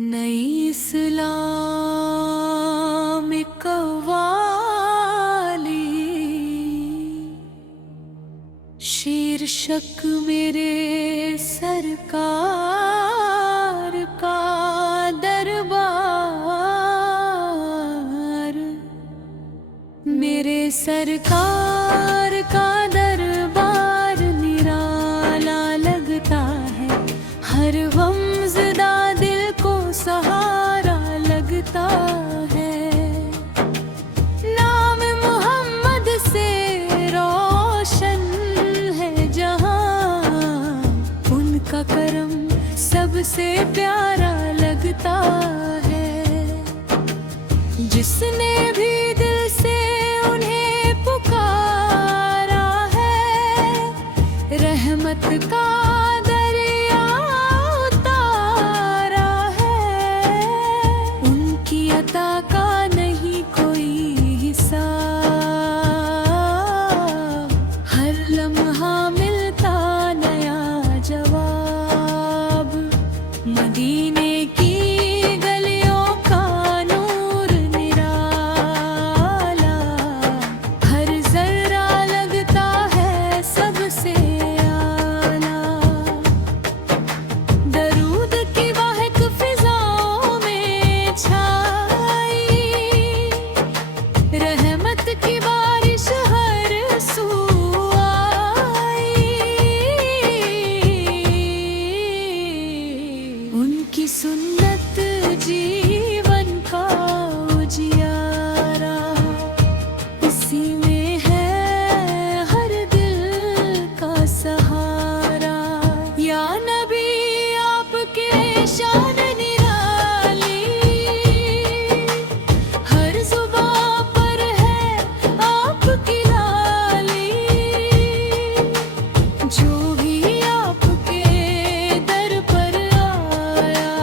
नई इस्लामिक कव्वाली शीर्षक मेरे सरकार का दरबार। मेरे सरकार का दरबार निराला लगता है, हर गमज़दा दिल को सहारा लगता है। नाम मोहम्मद से रोशन है जहां, उनका करम सबसे प्यारा लगता है। जिसने भी दिल से उन्हें पुकारा है, रहमत का दरिया उतारा है। उनकी अता का नहीं कोई हिसाब, हर लम्हा मिलता नया जवाब। मदीने की गलियों का नूर निराला, हर जर्रा लगता है सबसे आला। दरूद की वाहिक फिजाओं में छाई, रहमत की बारिश हर सू आई। उनकी सुन्नत जीवन का उजियारा, इसी में है हर दिल का सहारा। या नबी आपके शान निराली, हर जुबां पर है आपकी लाली। जो भी आपके दर पर आया,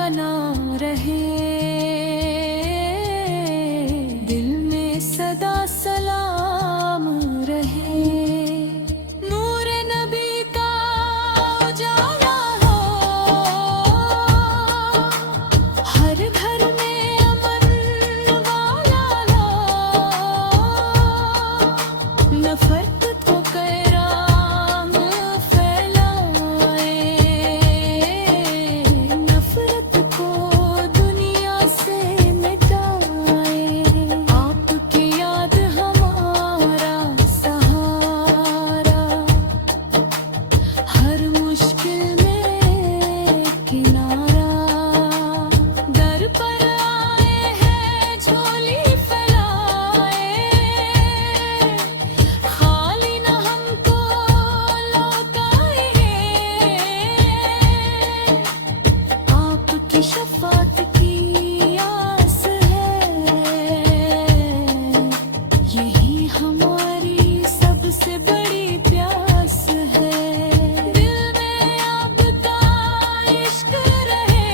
बना रहे, दिल में सदा सलाम रहे। नूर नबी का उजाला हो, हर घर में अमन वाला लो, नफरत को कैराम फैलाए, नफरत को दुनिया से मिटाए। आपकी याद हमारा सहारा, हर मुश्किल में किनारा। दर पर आए हैं झोली फैलाए, खाली न हमको लौटाए। आपकी शफात की आस है, यही हमारी सबसे बड़ी प्यास है। दिल में आपका इश्क रहे,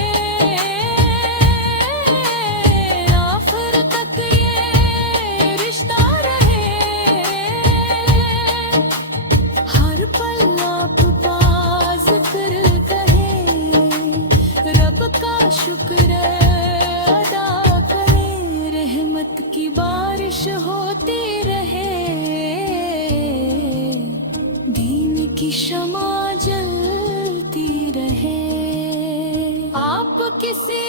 आखिर तक ये रिश्ता रहे। हर पल आपका जिक्र कहे, रब का शुक्र अदा करे। रहमत की बारिश होती रहे, दीन की शमा जलती रहे। आप किसी